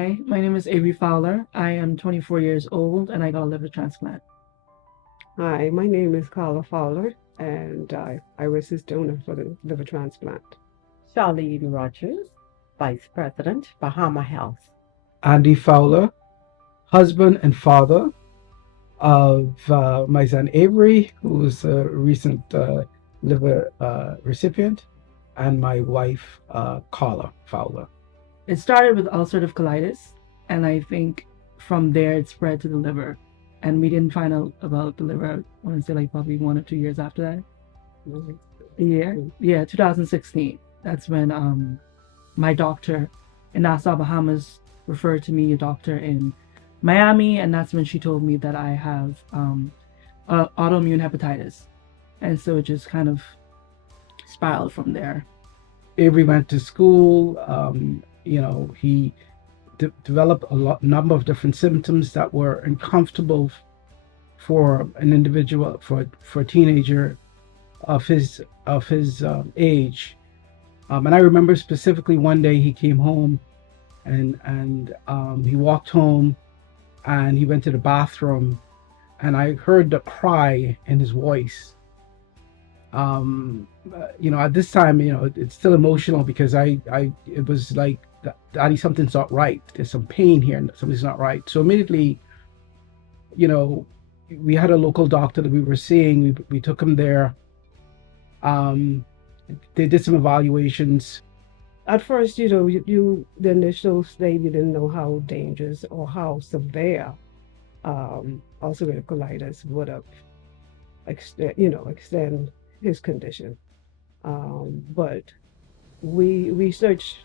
Hi, my name is Avery Fowler. I am 24 years old and I got a liver transplant. Hi, my name is Carla Fowler, and I was his donor for the liver transplant. Charlene Rogers, Vice President, BahamaHealth. Andy Fowler, husband and father of my son Avery, who is a recent liver recipient, and my wife Carla Fowler. It started with ulcerative colitis, and I think from there it spread to the liver. And we didn't find out about the liver, I want to say like probably 1 or 2 years after that. Mhm. Yeah, 2016. That's when my doctor in Nassau, Bahamas referred to me a doctor in Miami, and that's when she told me that I have autoimmune hepatitis. And so it just kind of spiraled from there. Avery went to school. He developed number of different symptoms that were uncomfortable for an individual, for a teenager of his age. And I remember specifically one day he came home and he walked home and he went to the bathroom and I heard the cry in his voice. At this time, it's still emotional because it was like, Daddy, something's not right. There's some pain here and something's not right. So immediately, you know, we had a local doctor that we were seeing. We took him there. They did some evaluations. At first, the initial stage, you didn't know how dangerous or how severe ulcerative colitis would have extend his condition. But we researched,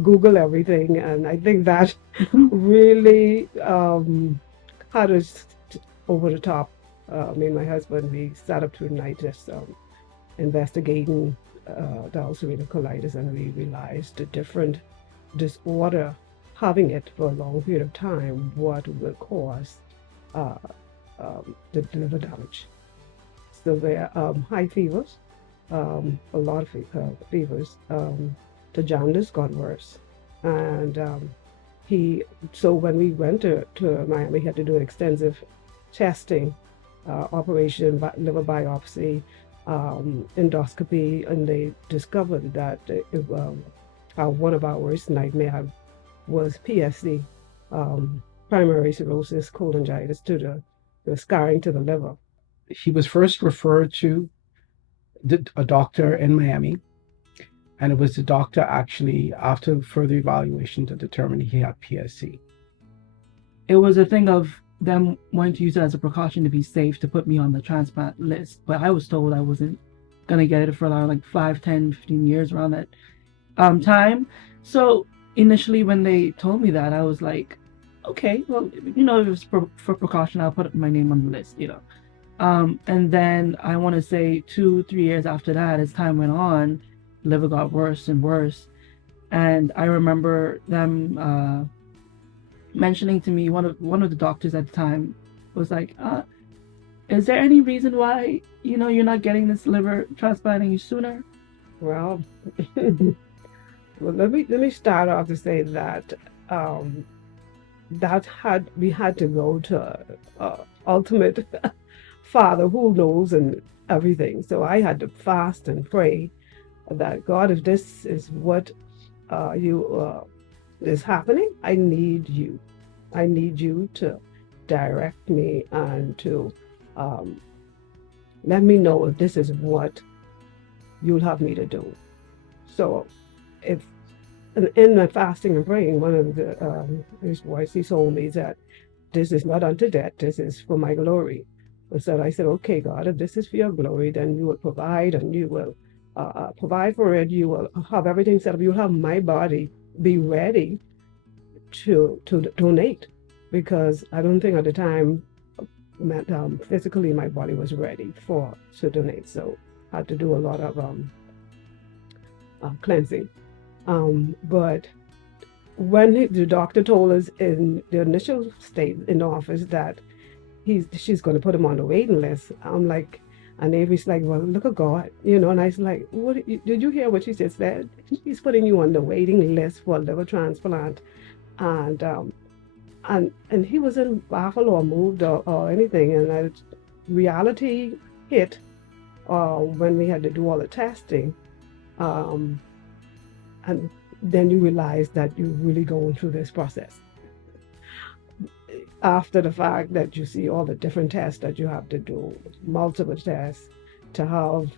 Google everything, and I think that really had us over the top. Me and my husband, we sat up through the night just investigating the ulcerative colitis, and we realized the different disorder, having it for a long period of time, what will cause uh, the liver damage. So there are high fevers, a lot of fevers. The jaundice got worse, and so when we went to Miami, we had to do an extensive testing, operation, liver biopsy, endoscopy, and they discovered that one of our worst nightmare was PSC, primary cirrhosis cholangitis, to the scarring to the liver. He was first referred to a doctor in Miami, and it was the doctor actually, after further evaluation, to determine he had PSC. It was a thing of them wanting to use it as a precaution to be safe to put me on the transplant list. But I was told I wasn't going to get it for around like 5, 10, 15 years around that time. So initially when they told me that, I was like, okay, well, if it was for precaution, I'll put my name on the list. And then I want to say 2, 3 years after that, as time went on, liver got worse and worse. And I remember them mentioning to me, one of the doctors at the time was like, is there any reason why you're not getting this liver transplant any sooner? Well, well, let me start off to say that we had to go to ultimate Father who knows and everything. So I had to fast and pray that, God, if this is what you is happening, I need you. I need you to direct me and to let me know if this is what you'll have me to do. So if in my fasting and praying, one of his voice, he told me that this is not unto death, this is for my glory. And so I said, okay, God, if this is for your glory, then you will provide, and you will provide for it. You will have everything set up. You'll have my body be ready to donate, because I don't think at the time physically my body was ready to donate. So I had to do a lot of cleansing. But when the doctor told us in the initial state in the office that she's going to put him on the waiting list, I'm like, and Avery's like, well, look at God, and I was like, did you hear what she just said? He's putting you on the waiting list for a liver transplant. and and he wasn't baffled or moved or anything. And reality hit when we had to do all the testing, um, and then you realize that you're really going through this process after the fact, that you see all the different tests that you have to do, multiple tests to have,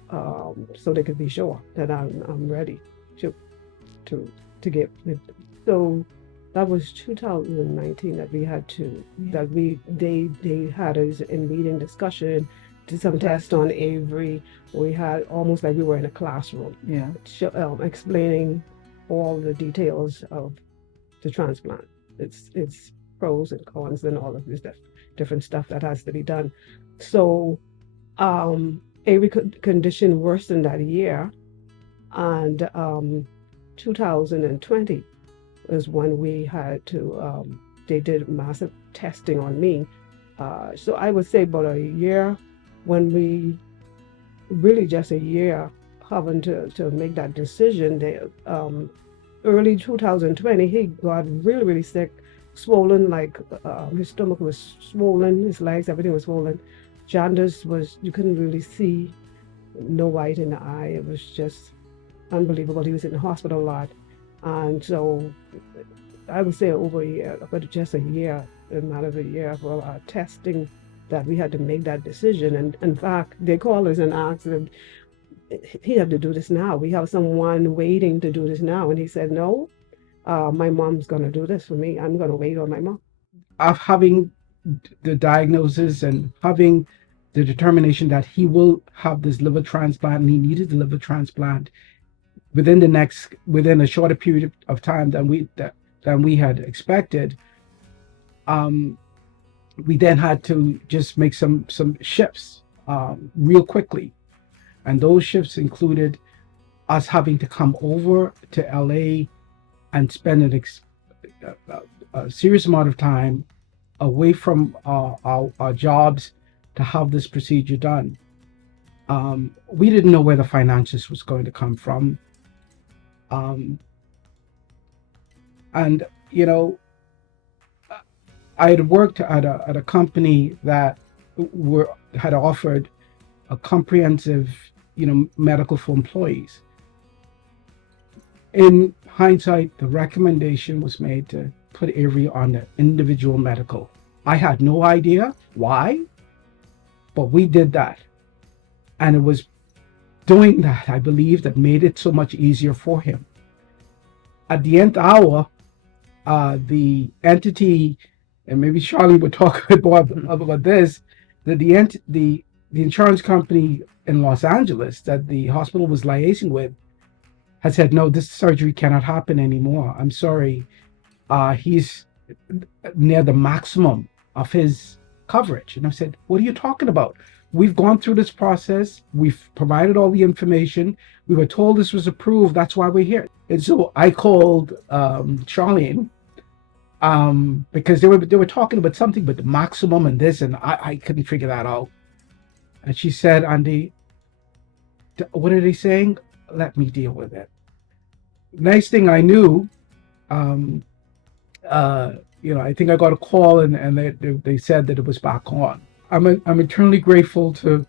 so they could be sure that I'm ready to to get it. So that was 2019 that we had to, that they had us in meeting discussion, did some tests on Avery. We had almost like we were in a classroom, Yeah. explaining all the details of the transplant. It's pros and cons and all of this different stuff that has to be done. So Avery condition worsened that year, and 2020 is when we had to, they did massive testing on me. So I would say about a year, when we really just a year having to make that decision. They, early 2020, he got really, really sick, swollen, like his stomach was swollen, his legs, everything was swollen. Jaundice was, you couldn't really see, no white in the eye. It was just unbelievable. He was in the hospital a lot. And so I would say over a year, but just a year, a matter of a year for our testing, that we had to make that decision. And in fact, they called us and asked him, he had to do this now. We have someone waiting to do this now. And he said, no, my mom's going to do this for me. I'm going to wait on my mom. Of having the diagnosis and having the determination that he will have this liver transplant, and he needed the liver transplant within a shorter period of time than we had expected. We then had to just make some shifts real quickly, and those shifts included us having to come over to LA and spend a serious amount of time away from our jobs to have this procedure done. We didn't know where the finances was going to come from. And I had worked at a company that had offered a comprehensive, medical for employees. In hindsight, the recommendation was made to put Avery on the individual medical. I had no idea why, but we did that. And it was doing that, I believe, that made it so much easier for him. At the nth hour, the entity, and maybe Charlie would talk a bit more about this, that the insurance company in Los Angeles that the hospital was liaising with had said, no, this surgery cannot happen anymore. I'm sorry. He's near the maximum of his coverage. And I said, what are you talking about? We've gone through this process. We've provided all the information. We were told this was approved. That's why we're here. And so I called Charlene, because they were talking about something but the maximum and this, and I couldn't figure that out. And she said, Andy, what are they saying? Let me deal with it. Nice thing I knew, I think I got a call and they said that it was back on. I'm eternally grateful to,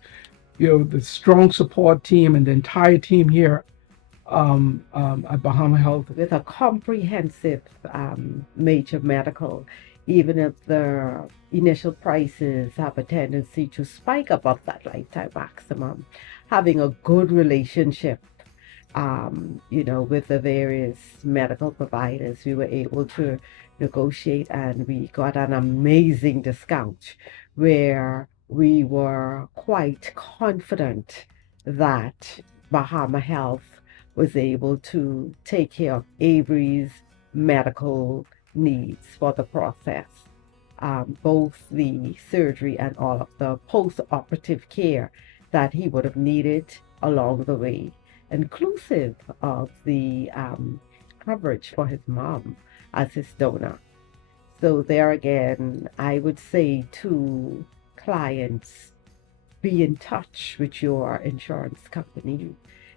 the strong support team and the entire team here at BahamaHealth. With a comprehensive major medical, even if the initial prices have a tendency to spike above that lifetime maximum, having a good relationship, with the various medical providers, we were able to negotiate, and we got an amazing discount where we were quite confident that BahamaHealth was able to take care of Avery's medical needs for the process, both the surgery and all of the post-operative care that he would have needed along the way, inclusive of the coverage for his mom as his donor. So there again, I would say to clients, be in touch with your insurance company.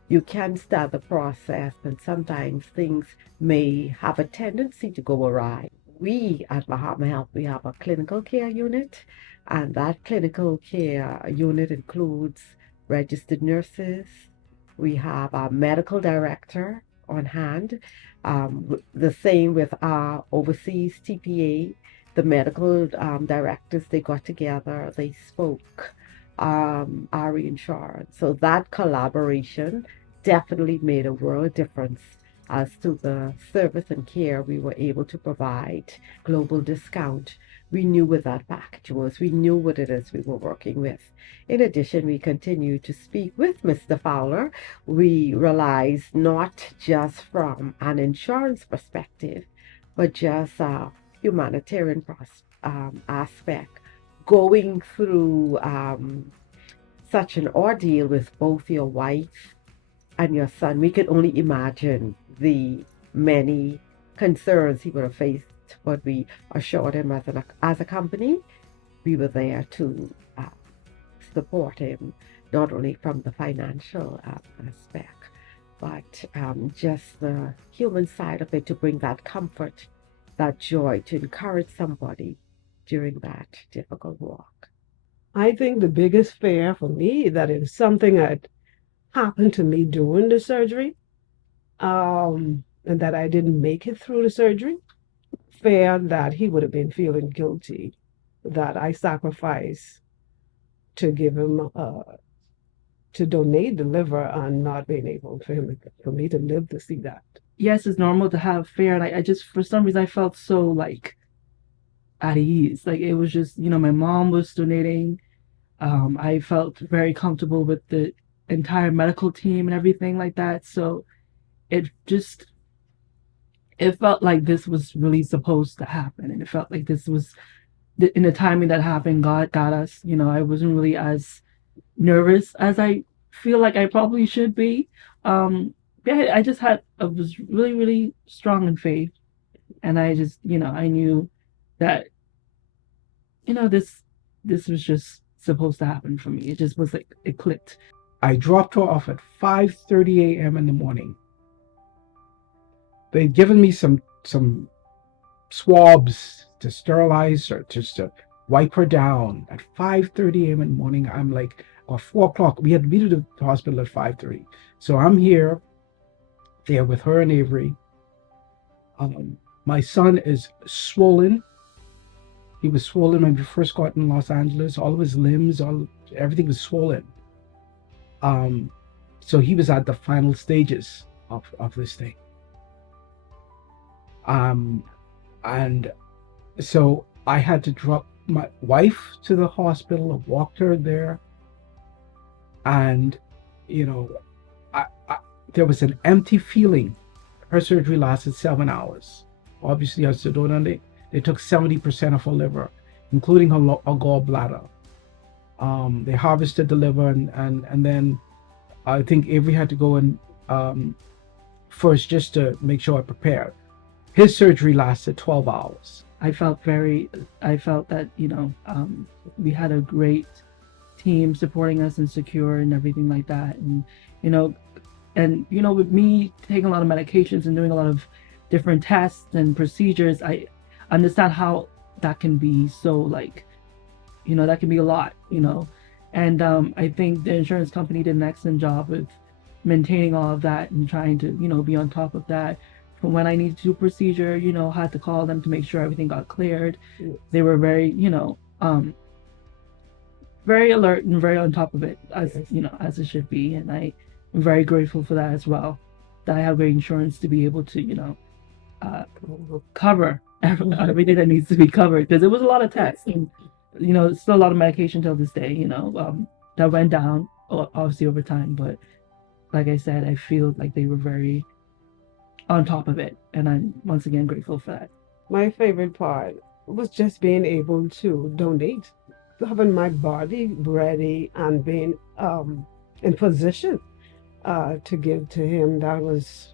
You can start the process, and sometimes things may have a tendency to go awry. we at BahamaHealth, we have a clinical care unit, and that clinical care unit includes registered nurses. We have our medical director on hand. The same with our overseas TPA. The medical directors, they got together, they spoke our insurance. So that collaboration definitely made a world difference as to the service and care we were able to provide, global discount. We knew what that package was. We knew what it is we were working with. In addition, we continue to speak with Mr. Fowler. We realized not just from an insurance perspective, but just a humanitarian aspect. Going through such an ordeal with both your wife and your son, we can only imagine the many concerns he would have faced, but we assured him as a company, we were there to support him, not only from the financial aspect, but just the human side of it, to bring that comfort, that joy, to encourage somebody during that difficult walk. I think the biggest fear for me that if something had happened to me during the surgery, and that I didn't make it through the surgery, fear that he would have been feeling guilty that I sacrificed to give him to donate the liver and not being able for me to live to see that. Yes, it's normal to have fear, and I just, for some reason, I felt so like at ease. Like it was just, my mom was donating. I felt very comfortable with the entire medical team and everything like that. So it just, it felt like this was really supposed to happen, and it felt like this was in the timing that happened. God got us. I wasn't really as nervous as I feel like I probably should be. Yeah, I was really, really strong in faith, and I just, I knew that, this was just supposed to happen for me. It just was like it clicked. I dropped her off at 5:30 a.m. in the morning. They'd given me some swabs to sterilize or just to wipe her down at 5:30 a.m. in the morning. I'm like, or 4 o'clock. We had to be to the hospital at 5:30. So I'm here, there with her and Avery. My son is swollen. He was swollen when we first got in Los Angeles. All of his limbs, everything was swollen. So he was at the final stages of this thing. And so I had to drop my wife to the hospital, walked her there, and there was an empty feeling. Her surgery lasted 7 hours. Obviously, as Sedona, they took 70% of her liver, including her gallbladder. They harvested the liver, and then I think Avery had to go in first just to make sure I prepared. His surgery lasted 12 hours. I felt that, we had a great team supporting us and secure and everything like that. And, with me taking a lot of medications and doing a lot of different tests and procedures, I understand how that can be so like, that can be a lot, and I think the insurance company did an excellent job with maintaining all of that and trying to, be on top of that. From when I needed to do a procedure, had to call them to make sure everything got cleared. They were very, very alert and very on top of it, as as it should be. And I am very grateful for that as well, that I have great insurance to be able to, cover everything that needs to be covered, because it was a lot of tests and, still a lot of medication till this day, that went down obviously over time. But like I said, I feel like they were very on top of it, and I'm once again grateful for that. My favorite part was just being able to donate, having my body ready and being in position to give to him. There's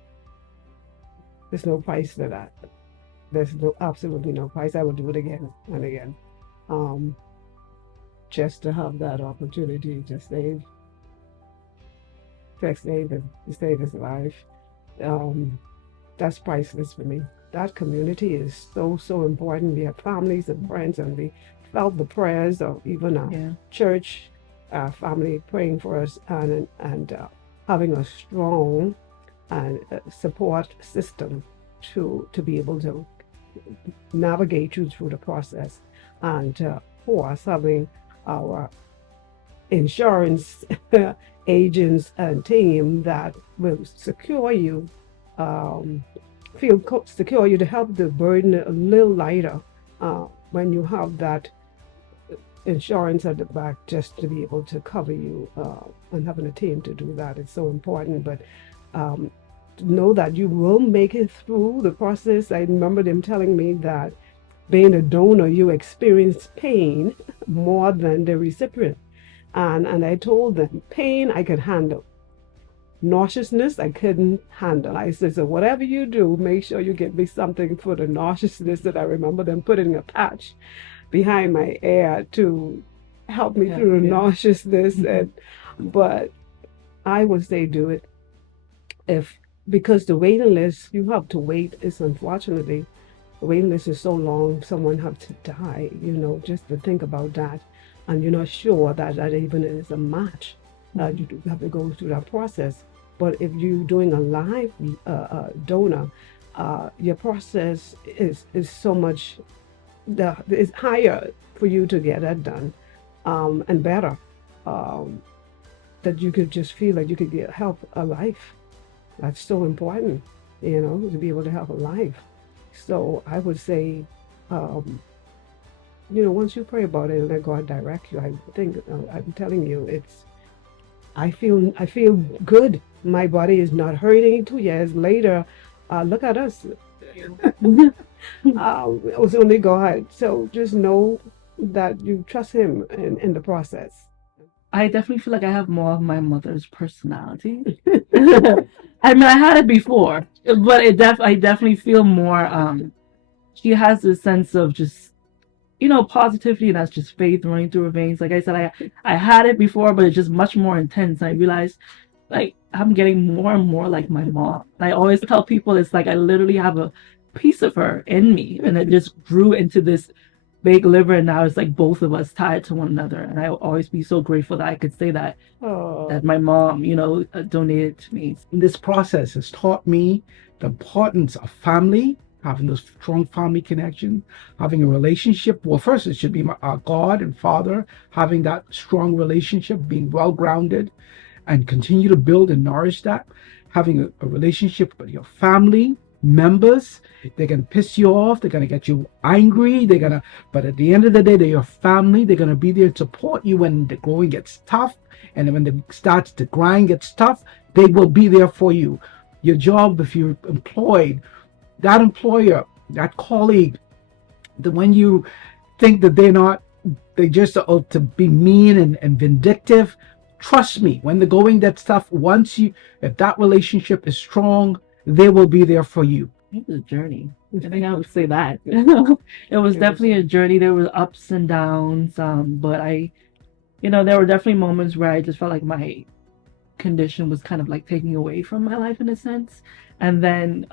no price to that. There's absolutely no price. I would do it again and again. Just to have that opportunity to save his life. That's priceless for me. that community is so, so important. We have families and friends, and we felt the prayers of even our Yeah. church family praying for us, and having a strong and support system to be able to navigate you through the process. And for us, having our insurance agents and team that will secure you, secure you to help the burden a little lighter when you have that insurance at the back, just to be able to cover you, and having a team to do that is so important. But to know that you will make it through the process. I remember them telling me that being a donor, you experience pain more than the recipient. And I told them, pain I could handle. Nauseousness I couldn't handle. I said, so whatever you do, make sure you get me something for the nauseousness. That I remember them putting a patch behind my ear to help me through the nauseousness. But I would say do it, because the waiting list, you have to wait, is unfortunately, the waiting list is so long, someone have to die, just to think about that. And you're not sure that that even is a match. You do have to go through that process. But if you're doing a live donor, your process is so much, it's higher for you to get that done, and better, that you could just feel like you could help a life. That's so important, to be able to help a life. So I would say, once you pray about it and let God direct you, I think, I'm telling you, I feel good. My body is not hurting 2 years later. Look at us. It was only God. So just know that you trust Him in the process. I definitely feel like I have more of my mother's personality. I mean, I had it before, but I definitely feel more. She has this sense of just, positivity, and that's just faith running through her veins. Like I said, I had it before, but it's just much more intense. I realized, like, I'm getting more and more like my mom. I always tell people it's like I literally have a piece of her in me, and it just grew into this big liver, and now it's like both of us tied to one another. And I will always be so grateful that I could say that my mom, donated to me. This process has taught me the importance of family, having those strong family connections, having a relationship. Well, first it should be our God and Father, having that strong relationship, being well grounded, and continue to build and nourish that. Having a relationship with your family members. They're gonna piss you off, they're gonna get you angry, but at the end of the day, they're your family. They're gonna be there to support you when the going gets tough, and when the grind gets tough, they will be there for you. Your job, if you're employed, that employer, that colleague, when you think that they just to be mean and vindictive, trust me, when the going gets tough, if that relationship is strong, they will be there for you. It was a journey. I think I would say that. It was definitely a journey. There were ups and downs, but there were definitely moments where I just felt like my condition was kind of like taking away from my life in a sense. And then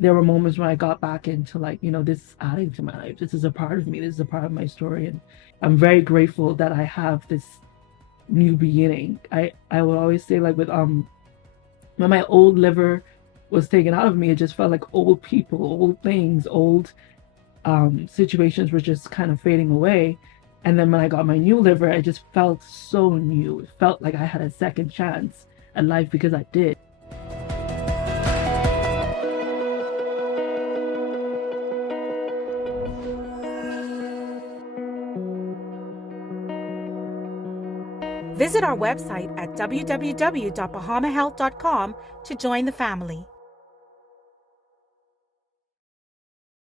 there were moments when I got back into like, this is adding to my life. This is a part of me. This is a part of my story. And I'm very grateful that I have this new beginning. I would always say, like, with when my old liver was taken out of me, it just felt like old people, old things, old situations were just kind of fading away. And then when I got my new liver, it just felt so new. It felt like I had a second chance at life because I did. Visit our website at www.bahamahealth.com to join the family.